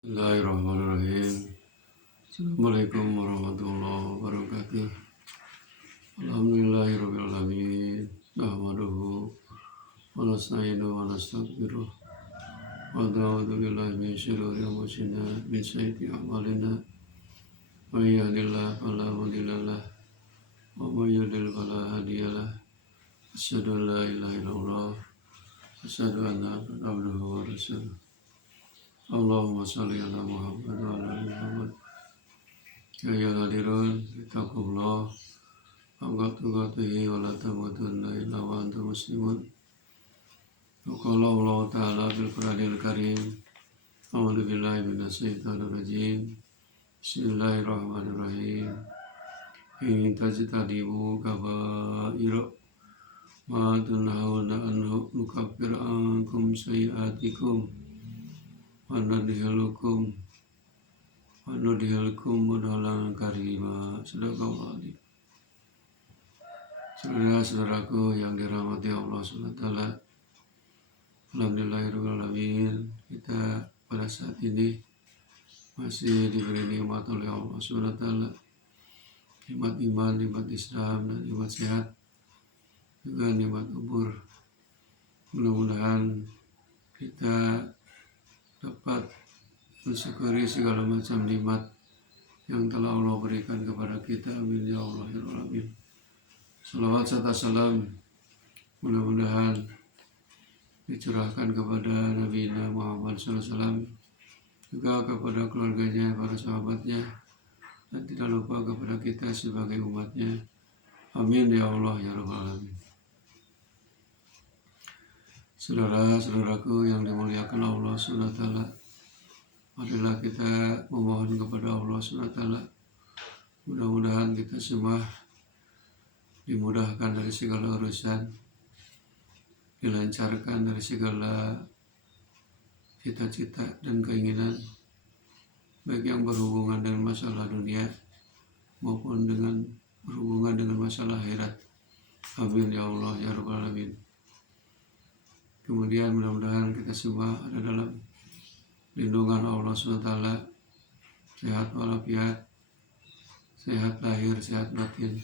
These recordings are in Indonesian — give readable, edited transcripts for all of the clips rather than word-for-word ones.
Bismillahirrahmanirrahim. Assalamualaikum warahmatullahi wabarakatuh. Alhamdulillahirabbil alamin. Nahmaduhu wa nasta'inuhu wa nastaghfiruh. Wa na'udzu billahi min syururi anfusina min sayyiati a'malina. May yahdihillahu fala mudilla lahu wa may yudlil fala hadiya lahu. Asyhadu an la ilaha illallah wa asyhadu anna Muhammadan abduhu wa rasuluh. Allahumma shalli ala Muhammad wa ala ali Muhammad. Ya ayyuhalladzina ittaqullaha haqqa tuqatih wa la tamutunna illa wa antum muslimun. Qala Allah ta'ala fil Qur'anil Karim. A'udzu billahi minasy syaithanir rajim. Bismillahirrahmanirrahim. In tajtanibu kaba'ira ma tunhauna anhu nukaffir ankum sayyi'atikum wa nudkhilukum mudkhalan karima. Sadaqallahu adzim. Saudara-saudaraku yang dirahmati Allah SWT, alhamdulillahirabbil alamin, kita pada saat ini masih diberi nikmat oleh Allah SWT, nikmat iman, nikmat Islam, dan nikmat sehat, juga nikmat umur. Mudah-mudahan kita dapat mensyukuri segala macam nikmat yang telah Allah berikan kepada kita. Amin ya Allah ya Rabbal. Salawat serta salam mudah-mudahan dicurahkan kepada Nabi Muhammad SAW, juga kepada keluarganya, para sahabatnya, dan tidak lupa kepada kita sebagai umatnya. Amin ya Allah ya Rabbal alamin. Saudara-saudaraku yang dimuliakan Allah SWT, marilah kita memohon kepada Allah SWT, mudah-mudahan kita semua dimudahkan dari segala urusan, dilancarkan dari segala cita-cita dan keinginan, baik yang berhubungan dengan masalah dunia maupun dengan berhubungan dengan masalah akhirat. Amin ya Allah ya Rabbal alamin. Kemudian mudah-mudahan kita semua ada dalam lindungan Allah SWT, sehat walafiat, sehat lahir, sehat batin,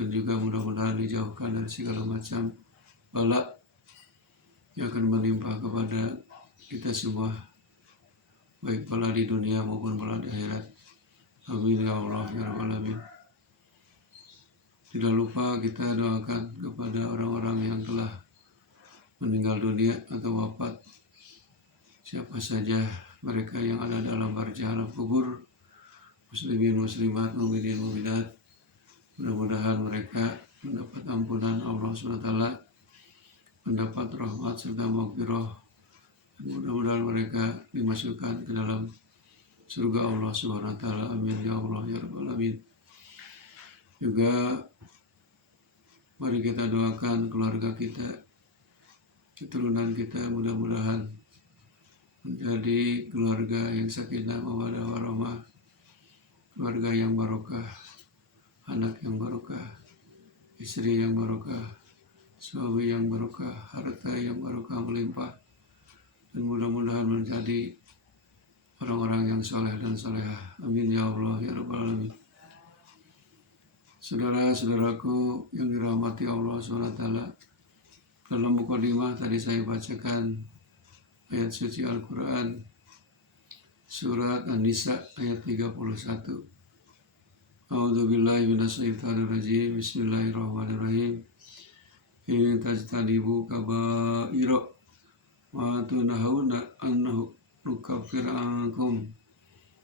dan juga mudah-mudahan dijauhkan dari segala macam bala yang akan menimpa kepada kita semua, baik bala di dunia maupun bala di akhirat. Amin ya Allah ya Rabbal alamin. Tidak lupa kita doakan kepada orang-orang yang telah meninggal dunia atau wafat, siapa saja mereka yang ada dalam barza alam kubur, muslimin muslimat, mukminin mukminat, mudah-mudahan mereka mendapat ampunan Allah SWT, mendapat rahmat serta maghfirah, dan mudah-mudahan mereka dimasukkan ke dalam surga Allah SWT. Amin ya Allah ya Rabbal alamin. Juga mari kita doakan keluarga kita, keturunan kita, mudah-mudahan menjadi keluarga yang sakinah mawaddah warahmah, keluarga yang barokah, anak yang barokah, istri yang barokah, suami yang barokah, harta yang barokah melimpah, dan mudah-mudahan menjadi orang-orang yang saleh dan salehah. Amin ya Allah ya Rabbal alamin. Saudara-saudaraku yang dirahmati Allah SWT, dalam mukadimah tadi saya bacakan ayat suci Al-Quran surat An-Nisa ayat 31. A'udzu billahi minasy syaithanir rajim. Bismillahirrahmanirrahim. In tajtanibu kaba'ira ma tunhauna anhu nukaffir ankum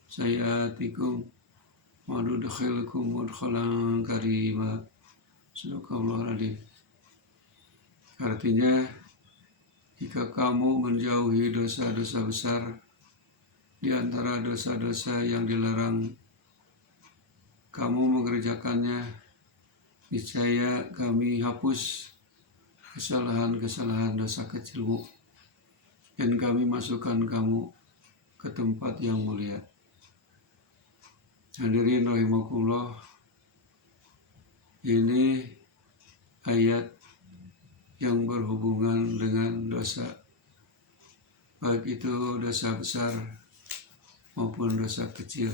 sayyi'atikum wa nudkhilukum mudkhalan karima. Sadaqallahu adzim. Artinya, jika kamu menjauhi dosa-dosa besar di antara dosa-dosa yang dilarang, kamu mengerjakannya, niscaya kami hapus kesalahan-kesalahan dosa kecilmu, dan kami masukkan kamu ke tempat yang mulia. Hadirin rahimakumullah, ini ayat yang berhubungan dengan dosa, baik itu dosa besar maupun dosa kecil.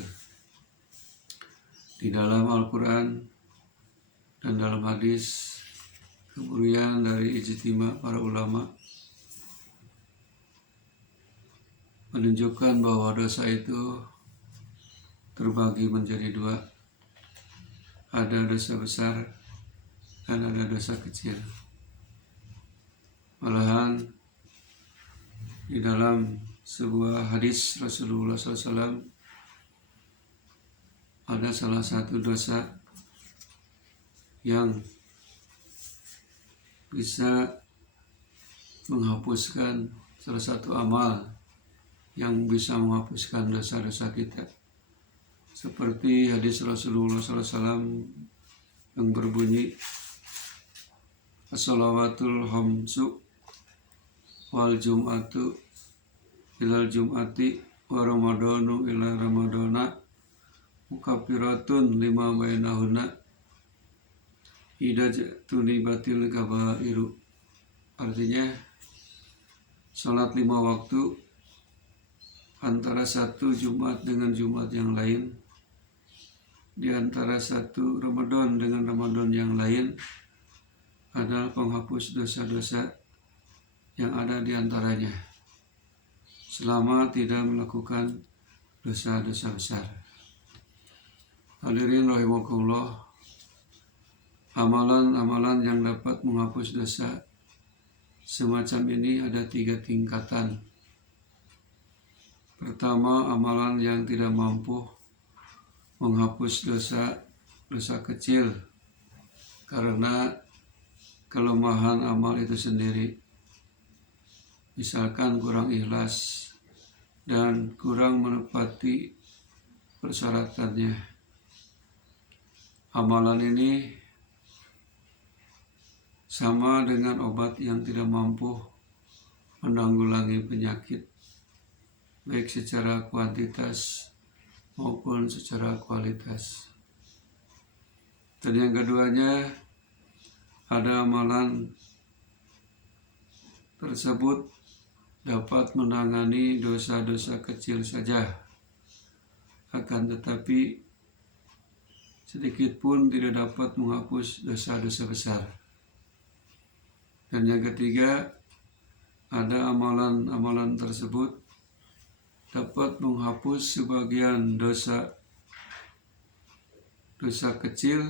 Di dalam Al-Quran dan dalam hadis kemudian dari ijtima para ulama menunjukkan bahwa dosa itu terbagi menjadi dua. Ada dosa besar dan ada dosa kecil. Malahan di dalam sebuah hadis Rasulullah SAW ada salah satu dosa yang bisa menghapuskan, salah satu amal yang bisa menghapuskan dosa-dosa kita. Seperti hadis Rasulullah SAW yang berbunyi, as-salawatul khamsu wal jum'atu ilal jum'ati wa ramadanu ila ramadana mukaffiratun lima bainahunna idza tunibatil kabairu. Artinya salat 5 waktu antara satu Jumat dengan Jumat yang lain, di antara satu Ramadan dengan Ramadan yang lain, adalah penghapus dosa-dosa yang ada di antaranya selama tidak melakukan dosa-dosa besar. Hadirin rahimakumullah, amalan-amalan yang dapat menghapus dosa semacam ini ada 3 tingkatan. Pertama, amalan yang tidak mampu menghapus dosa kecil karena kelemahan amal itu sendiri. Misalkan kurang ikhlas dan kurang menepati persyaratannya. Amalan ini sama dengan obat yang tidak mampu menanggulangi penyakit, baik secara kuantitas maupun secara kualitas. Dan yang keduanya, ada amalan tersebut dapat menangani dosa-dosa kecil saja, akan tetapi sedikit pun tidak dapat menghapus dosa-dosa besar. Dan yang ketiga, ada amalan-amalan tersebut dapat menghapus sebagian dosa kecil,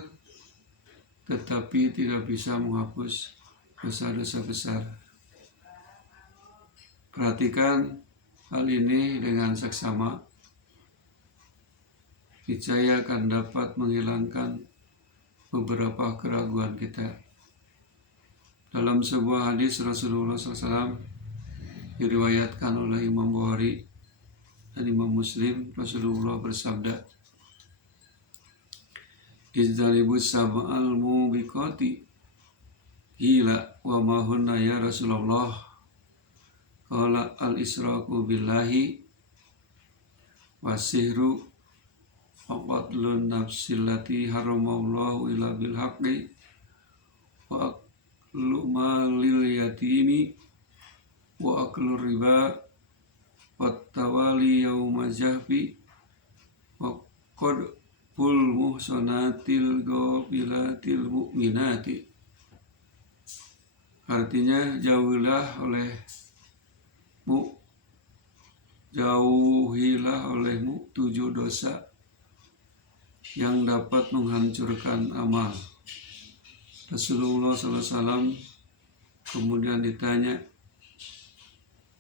tetapi tidak bisa menghapus dosa-dosa besar. Perhatikan hal ini dengan seksama. Niscaya akan dapat menghilangkan beberapa keraguan kita. Dalam sebuah hadis Rasulullah SAW diriwayatkan oleh Imam Bukhari dan Imam Muslim, Rasulullah bersabda, "Ijtanibus sab'al mubiqati." Qila wa ma hunna ya Rasulullah? Qala al-israku billahi wasihru wa qatlun nafsillati haramallahu illa bil haqqi wa aklu malil yatimi wa aklu riba wa tawali yawma jahbi wa qadful muhsanatil ghafilatil mu'minati. Artinya, jauhilah olehmu 7 dosa yang dapat menghancurkan amal. Rasulullah SAW kemudian ditanya,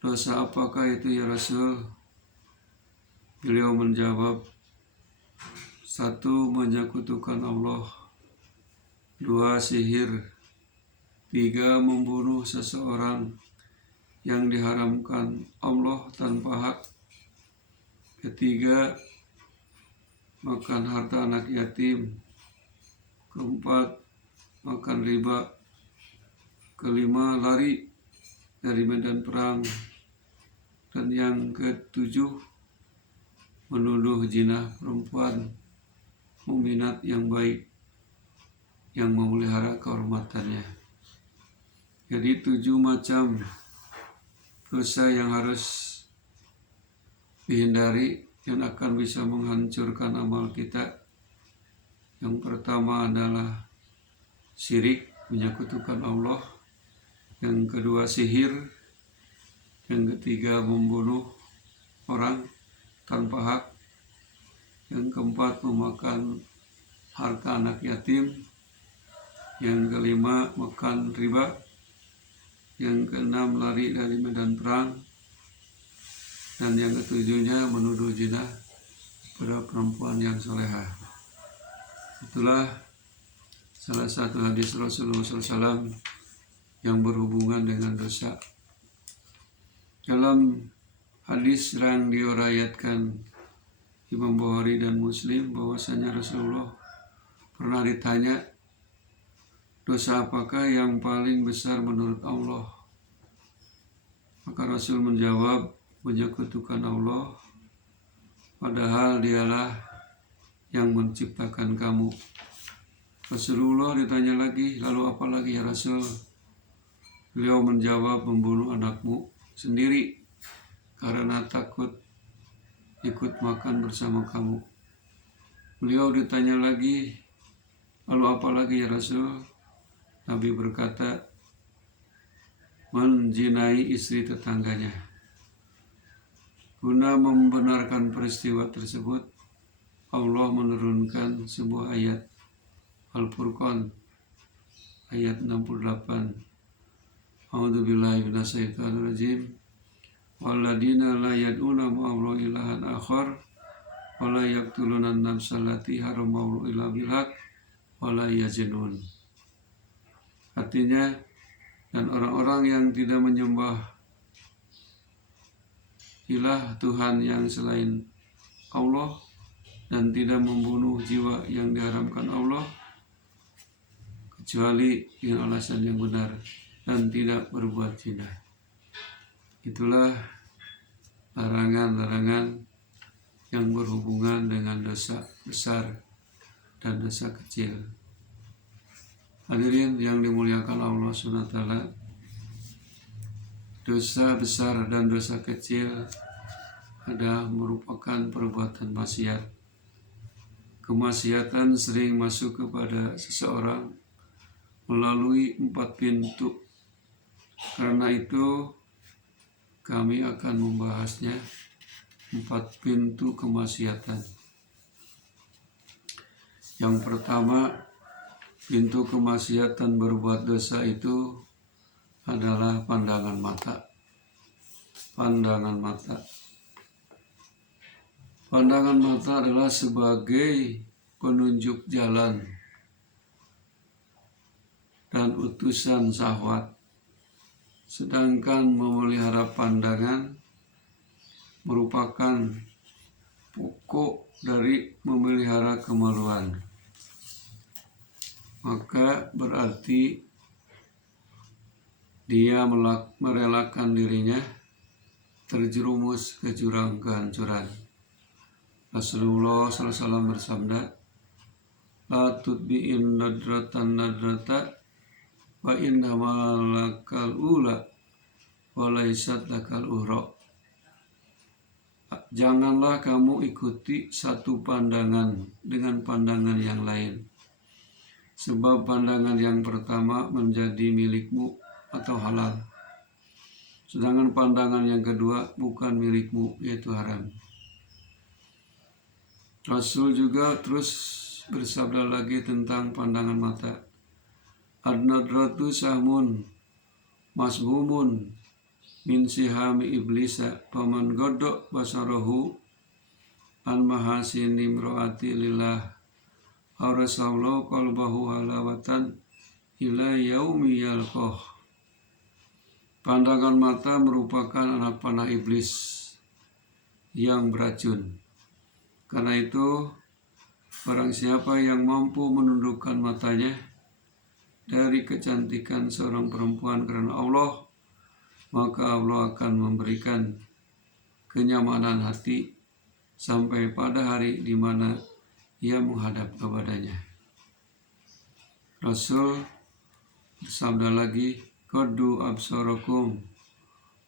dosa apakah itu ya Rasul? Beliau menjawab, 1. Menyekutukan Allah, 2. Sihir, 3. Membunuh seseorang yang diharamkan Allah tanpa hak, 3. Makan harta anak yatim, 4. Makan riba, 5. Lari dari medan perang, dan yang 7. Menuduh zina perempuan mukminat yang baik yang memelihara kehormatannya. Jadi 7 macam dosa yang harus dihindari yang akan bisa menghancurkan amal kita. Yang pertama adalah syirik, menyekutukan Allah. Yang kedua sihir. Yang ketiga membunuh orang tanpa hak. Yang keempat memakan harta anak yatim. Yang kelima makan riba. Yang keenam lari dari medan perang. Dan yang ketujuhnya menuduh zina pada perempuan yang solehah. Itulah salah satu hadis Rasulullah SAW yang berhubungan dengan dosa. Dalam hadis yang diriwayatkan Imam Bukhari dan Muslim bahwasanya Rasulullah pernah ditanya, dosa apakah yang paling besar menurut Allah? Maka Rasul menjawab, menyekutukan Allah, padahal dialah yang menciptakan kamu. Rasulullah ditanya lagi, lalu apa lagi ya Rasul? Beliau menjawab, membunuh anakmu sendiri karena takut ikut makan bersama kamu. Beliau ditanya lagi, lalu apa lagi ya Rasul? Nabi berkata, menzinai istri tetangganya. Guna membenarkan peristiwa tersebut, Allah menurunkan sebuah ayat Al-Furqan ayat 68. A'udzubillahi minasyaitonirrajim. Walladzina la yad'una ma'allahi ilahan akhar wa la yaqtuluna an-nafsa allati haramallahu illa bil haqq wa la yazinun. Artinya, dan orang-orang yang tidak menyembah ilah Tuhan yang selain Allah dan tidak membunuh jiwa yang diharamkan Allah kecuali dengan alasan yang benar dan tidak berbuat zina. Itulah larangan-larangan yang berhubungan dengan dosa besar dan dosa kecil. Hadirin yang dimuliakan Allah SWT, dosa besar dan dosa kecil adalah merupakan perbuatan maksiat. Kemaksiatan sering masuk kepada seseorang melalui 4 pintu. Karena itu kami akan membahasnya, 4 pintu kemaksiatan. Yang pertama, pintu kemaksiatan berbuat dosa itu adalah pandangan mata. Pandangan mata. Pandangan mata adalah sebagai penunjuk jalan dan utusan syahwat. Sedangkan memelihara pandangan merupakan pokok dari memelihara kemaluan. Maka berarti dia merelakan dirinya terjerumus ke jurang kehancuran. Rasulullah SAW bersabda, la tutbi'in nadratan nadrata wa innama lakal ula wa laysat lakal uhra. Janganlah kamu ikuti satu pandangan dengan pandangan yang lain, sebab pandangan yang pertama menjadi milikmu atau halal, sedangkan pandangan yang kedua bukan milikmu, yaitu haram. Rasul juga terus bersabda lagi tentang pandangan mata. Ad-nadratu sahmun masmumun min sihami iblisa paman godok basarahu an mahasini imro'ati lillah arasallahu qalbahu halawatan ila yaumi yalqah. Pandangan mata merupakan anak panah iblis yang beracun. Karena itu, barang siapa yang mampu menundukkan matanya dari kecantikan seorang perempuan karena Allah, maka Allah akan memberikan kenyamanan hati sampai pada hari di mana ia menghadap kepadanya. Rasul bersabda lagi, qaddu absarakum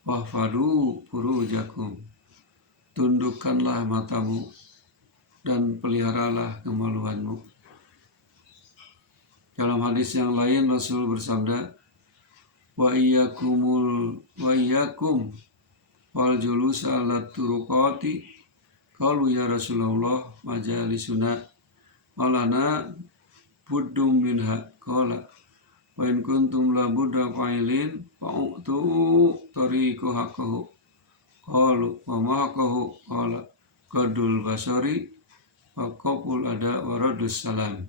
wahfadu furujakum. tundukkanlah matamu dan peliharalah kemaluanmu. Dalam hadis yang lain Rasul bersabda, wa iyyakum wal julus ala turuqati. Qalu ya Rasulullah majalisuna malana buddum minha. Qala wa in kuntum la budda fa'ilin fa'utu tariqu haqqahu. Qalu wa ma haqqahu. Qala qadul basari wa qaful ada wa raddus salam.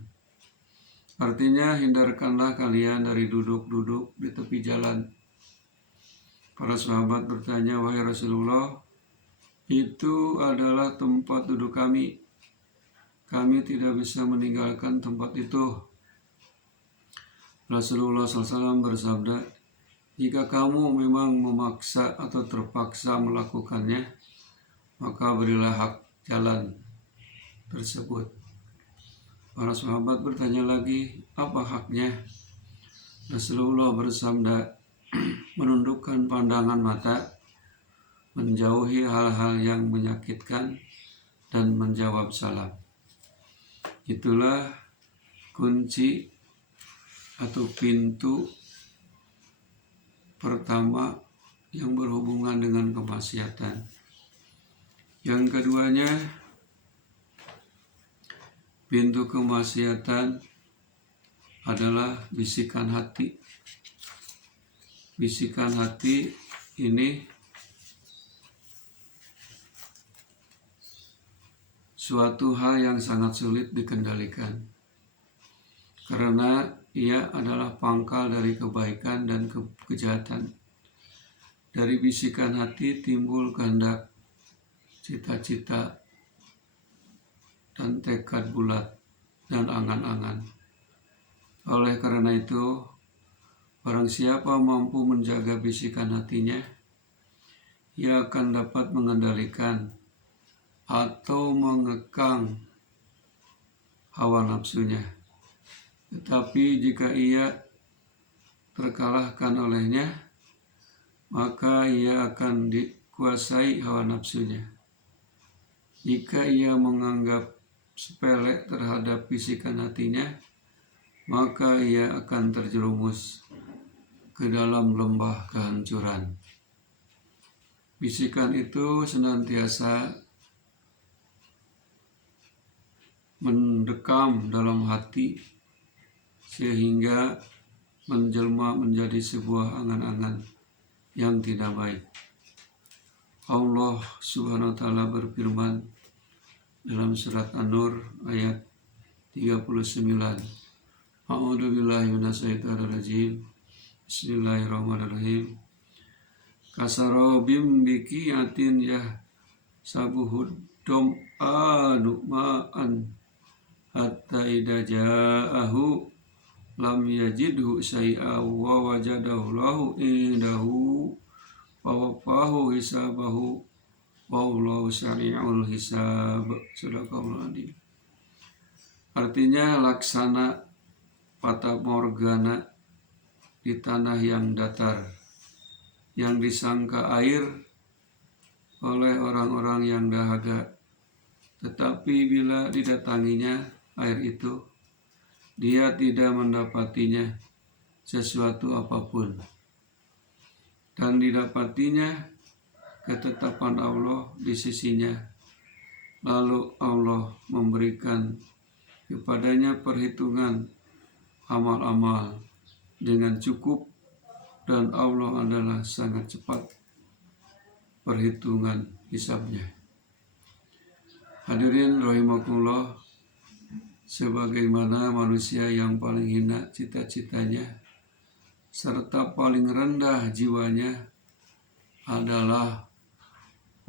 Artinya, hindarkanlah kalian dari duduk-duduk di tepi jalan. Para sahabat bertanya, wahai Rasulullah, itu adalah tempat duduk kami. Kami tidak bisa meninggalkan tempat itu. Rasulullah SAW bersabda, jika kamu memang memaksa atau terpaksa melakukannya, maka berilah hak jalan tersebut. Para sahabat bertanya lagi, apa haknya? Rasulullah bersabda, menundukkan pandangan mata, menjauhi hal-hal yang menyakitkan, dan menjawab salam. Itulah kunci atau pintu pertama yang berhubungan dengan kemaksiatan. Yang keduanya, pintu kemaksiatan adalah bisikan hati. Bisikan hati ini suatu hal yang sangat sulit dikendalikan, karena ia adalah pangkal dari kebaikan dan kejahatan. Dari bisikan hati timbul kehendak, cita-cita, dan tekad bulat dan angan-angan. Oleh karena itu, barang siapa mampu menjaga bisikan hatinya, ia akan dapat mengendalikan atau mengekang hawa nafsunya. Tetapi jika ia terkalahkan olehnya, maka ia akan dikuasai hawa nafsunya. Jika ia menganggap sepele terhadap bisikan hatinya, maka ia akan terjerumus ke dalam lembah kehancuran. Bisikan itu senantiasa mendekam dalam hati sehingga menjelma menjadi sebuah angan-angan yang tidak baik. Allah Subhanahu wa taala berfirman dalam surat An-Nur ayat 39. A'udzu billahi minasyaitonir rajim. Bismillahirrahmanirrahim. Kasarobim biqiyatin sabuhud dom'anu ma'an hatta idza ja'ahu lam yajidhu syai'a wa wajadahu lahu indahu wa wafahu hisabahu wallahu sari'ul hisab. Sadaqallahul adzim. Artinya, laksana fata morgana di tanah yang datar, yang disangka air oleh orang-orang yang dahaga, tetapi bila didatanginya air itu, dia tidak mendapatinya sesuatu apapun, dan didapatinya ketetapan Allah di sisinya. Lalu Allah memberikan kepadanya perhitungan amal-amal dengan cukup, dan Allah adalah sangat cepat perhitungan hisabnya. Hadirin rahimakumullah, sebagaimana manusia yang paling hina cita-citanya serta paling rendah jiwanya adalah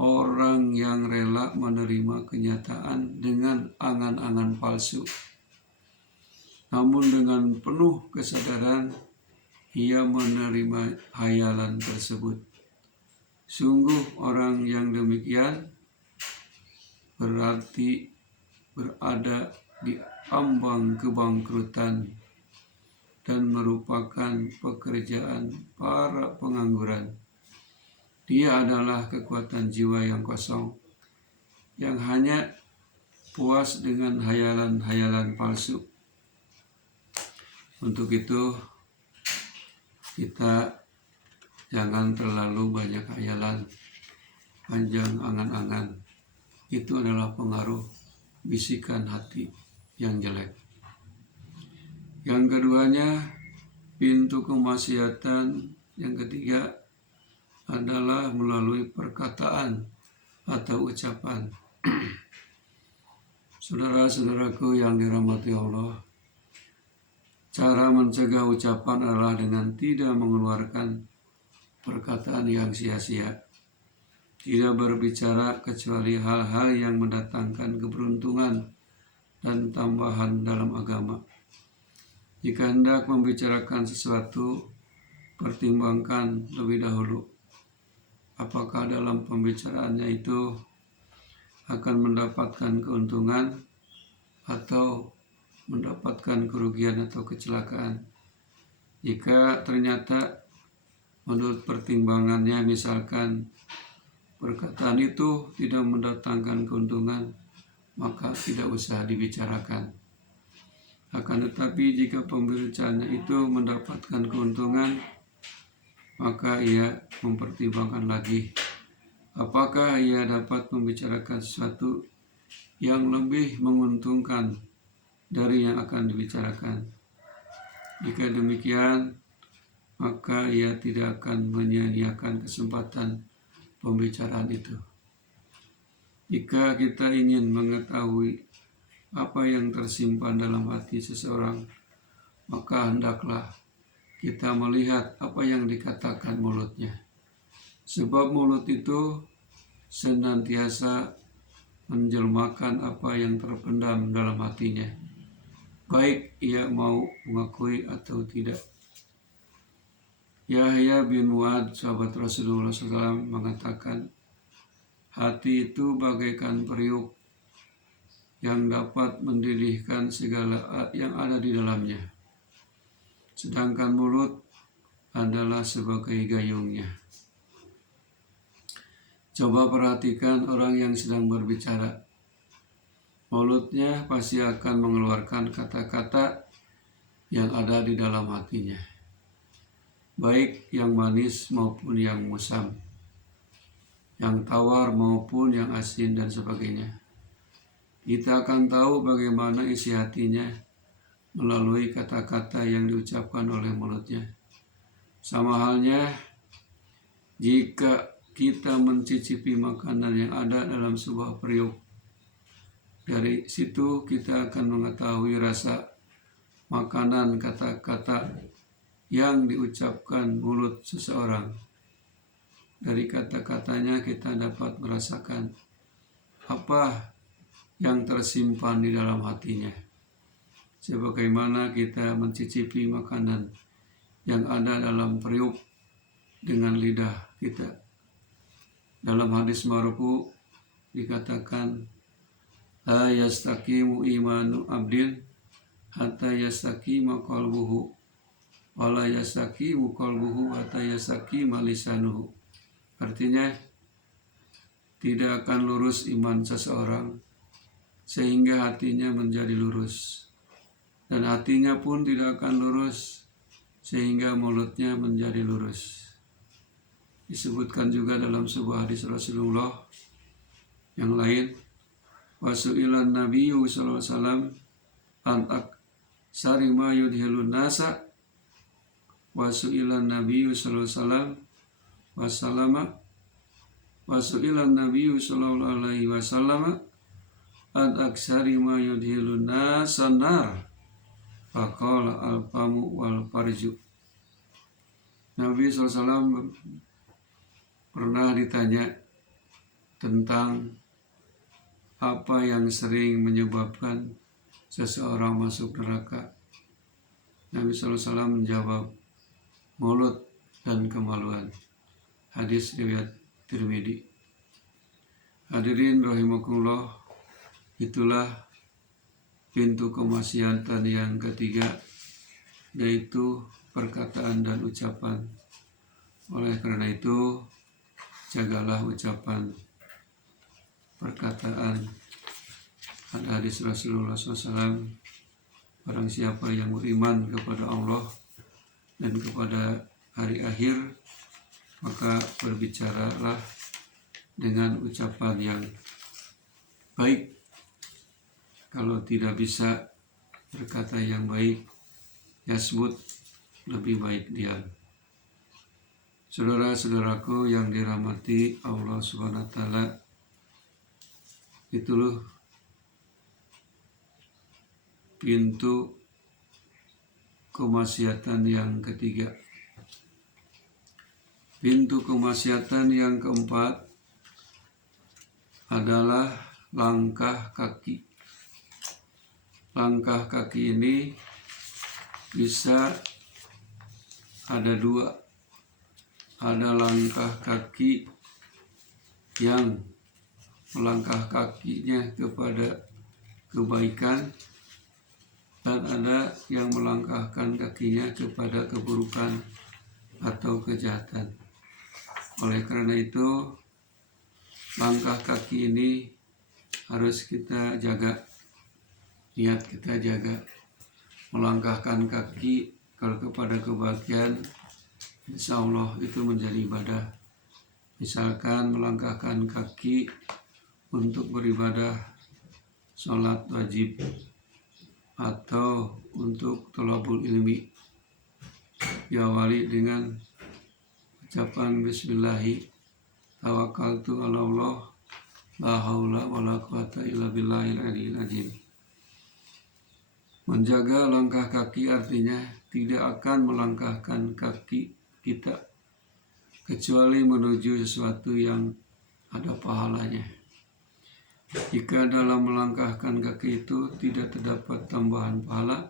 orang yang rela menerima kenyataan dengan angan-angan palsu. Namun dengan penuh kesadaran ia menerima hayalan tersebut. Sungguh orang yang demikian berarti berada di ambang kebangkrutan dan merupakan pekerjaan para pengangguran. Dia adalah kekuatan jiwa yang kosong yang hanya puas dengan hayalan-hayalan palsu. Untuk itu kita jangan terlalu banyak hayalan, panjang angan-angan. Itu adalah pengaruh bisikan hati yang jelek. Yang keduanya, pintu kemaksiatan yang ketiga adalah melalui perkataan atau ucapan. Saudara-saudaraku yang dirahmati Allah, cara mencegah ucapan adalah dengan tidak mengeluarkan perkataan yang sia-sia, tidak berbicara kecuali hal-hal yang mendatangkan keberuntungan dan tambahan dalam agama. Jika hendak membicarakan sesuatu, pertimbangkan lebih dahulu apakah dalam pembicaraannya itu akan mendapatkan keuntungan atau mendapatkan kerugian atau kecelakaan. Jika ternyata menurut pertimbangannya misalkan perkataan itu tidak mendatangkan keuntungan, maka tidak usah dibicarakan. Akan tetapi jika pembicaraannya itu mendapatkan keuntungan, maka ia mempertimbangkan lagi apakah ia dapat membicarakan sesuatu yang lebih menguntungkan dari yang akan dibicarakan. Jika demikian, maka ia tidak akan menyia-nyiakan kesempatan pembicaraan itu. Jika kita ingin mengetahui apa yang tersimpan dalam hati seseorang, maka hendaklah kita melihat apa yang dikatakan mulutnya. Sebab mulut itu senantiasa menjelmakan apa yang terpendam dalam hatinya, baik ia mau mengakui atau tidak. Yahya bin Mu'adz, sahabat Rasulullah SAW, mengatakan, hati itu bagaikan periuk yang dapat mendidihkan segala yang ada di dalamnya, sedangkan mulut adalah sebagai gayungnya. Coba perhatikan orang yang sedang berbicara. Mulutnya pasti akan mengeluarkan kata-kata yang ada di dalam hatinya, baik yang manis maupun yang musam, yang tawar maupun yang asin dan sebagainya. Kita akan tahu bagaimana isi hatinya melalui kata-kata yang diucapkan oleh mulutnya. Sama halnya jika kita mencicipi makanan yang ada dalam sebuah periuk, dari situ kita akan mengetahui rasa makanan kata-kata yang diucapkan mulut seseorang. Dari kata-katanya kita dapat merasakan apa yang tersimpan di dalam hatinya. Sebagaimana kita mencicipi makanan yang ada dalam periuk dengan lidah kita. Dalam hadis marfu dikatakan, la yastaqimu imanu abdin hatta yastaqima qalbuhu wa la yastaqimu qalbuhu hatta yastaqima lisanuhu. Artinya, tidak akan lurus iman seseorang sehingga hatinya menjadi lurus, dan hatinya pun tidak akan lurus sehingga mulutnya menjadi lurus. Disebutkan juga dalam sebuah hadis Rasulullah yang lain, wasu'ilan nabiyyu sallallahu alaihi wasallam an aksari ma yudhilun nasa, wasu'ilan nabiyyu sallallahu alaihi wasallam wasallama, wasu'ilan nabiyyu sallallahu alaihi wasallam an aksari ma yudhilun nasa nar, faqala al-famu wal farju. Nabi SAW pernah ditanya tentang apa yang sering menyebabkan seseorang masuk neraka. Nabi SAW menjawab, mulut dan kemaluan. Hadis riwayat Tirmidzi. Hadirin rahimakumullah, itulah pintu kemaksiatan yang ketiga, yaitu perkataan dan ucapan. Oleh karena itu, jagalah ucapan, perkataan hadis Rasulullah SAW, barang siapa yang beriman kepada Allah dan kepada hari akhir, maka berbicaralah dengan ucapan yang baik. Kalau tidak bisa berkata yang baik, yasmut, lebih baik diam. Saudara-saudaraku yang dirahmati Allah Subhanahu wa taala, itulah pintu kemaksiatan yang ketiga. Pintu kemaksiatan yang keempat adalah langkah kaki. Langkah kaki ini bisa ada dua. Ada langkah kaki yang melangkah kakinya kepada kebaikan, dan ada yang melangkahkan kakinya kepada keburukan atau kejahatan. Oleh karena itu, langkah kaki ini harus kita jaga, niat kita jaga. Melangkahkan kaki kalau kepada kebahagiaan, insya Allah itu menjadi ibadah. Misalkan melangkahkan kaki untuk beribadah sholat wajib atau untuk thalabul ilmi, diawali dengan ucapan bismillahi tawakkaltu ala Allah la haula wala quwata illa billahil aliyil azim. Menjaga langkah kaki artinya tidak akan melangkahkan kaki kita kecuali menuju sesuatu yang ada pahalanya. Jika dalam melangkahkan kaki itu tidak terdapat tambahan pahala,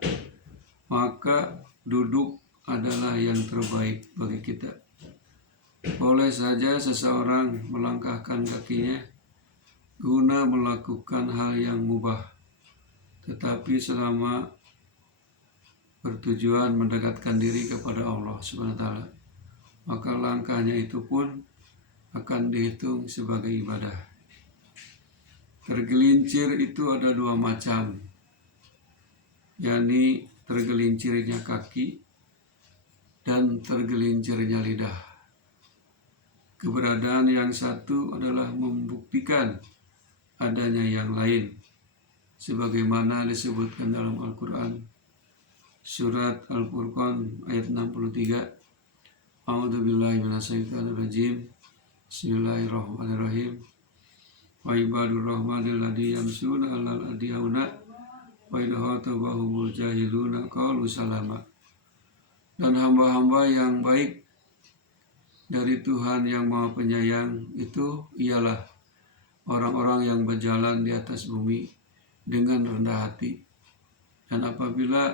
maka duduk adalah yang terbaik bagi kita. Boleh saja seseorang melangkahkan kakinya guna melakukan hal yang mubah, tetapi selama bertujuan mendekatkan diri kepada Allah Subhanahu wa taala, maka langkahnya itu pun akan dihitung sebagai ibadah. Tergelincir itu ada dua macam, yakni tergelincirnya kaki dan tergelincirnya lidah. Keberadaan yang satu adalah membuktikan adanya yang lain, sebagaimana disebutkan dalam Al-Quran, surat Al-Furqan ayat 63. A'udzubillahi minasyaitonirrajim. Bismillahirrahmanirrahim. Wa ibadur rahmanil ladzi yamshuna 'alal ardi hauna wa idza khatabahumul jahiluna qalu salama. Dan hamba-hamba yang baik dari Tuhan yang Maha Penyayang itu ialah orang-orang yang berjalan di atas bumi dengan rendah hati. Dan apabila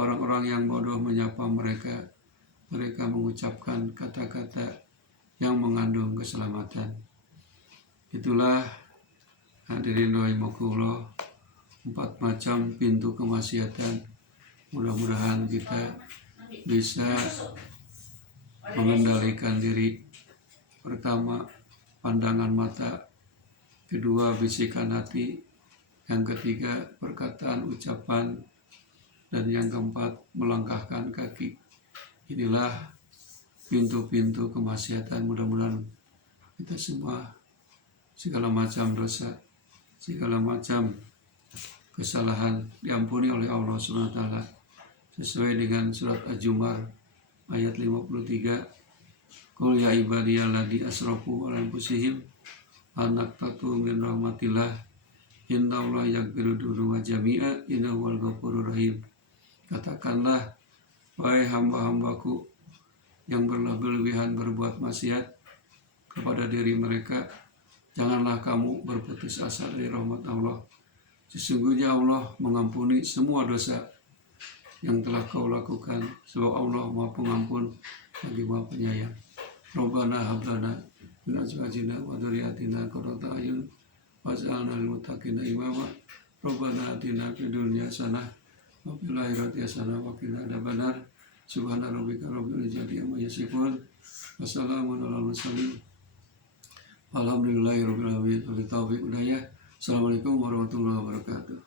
orang-orang yang bodoh menyapa mereka, mereka mengucapkan kata-kata yang mengandung keselamatan. Itulah hadirin rahimakumullah, 4 macam pintu kemaksiatan. Mudah-mudahan kita bisa mengendalikan diri. Pertama, pandangan mata. Kedua, bisikan hati. Yang ketiga, perkataan, ucapan. Dan yang keempat, melangkahkan kaki. Inilah pintu-pintu kemaksiatan. Mudah-mudahan kita semua segala macam dosa, segala macam kesalahan diampuni oleh Allah SWT, sesuai dengan surat Az-Zumar ayat 53. Qul ya ibadiyalladzi asrafu ala anfusihim anaqtatu min rahmatillah innallaha yaghfiru dzunuba jami'a innahu huwal ghafurur rahim. Katakanlah, wahai hamba-hambaku yang berlebihan berbuat maksiat kepada diri mereka, janganlah kamu berputus asa dari rahmat Allah. Sesungguhnya Allah mengampuni semua dosa yang telah kau lakukan, sebab Allah Maha Pengampun lagi Maha Penyayang. Rabbana hab lana min azwajina wa dzurriyyatina qurrata a'yun waj'alna lil muttaqina imama. Rabbana atina fid dunya hasanah wa fil akhirati hasanah wa qina adzabannar. Subhana rabbika rabbil izzati amma yasifun wa salamun alal mursalin Alhamdulillahirobbilalamin. Wabillahi taufiq hidayah. Assalamualaikum warahmatullahi wabarakatuh.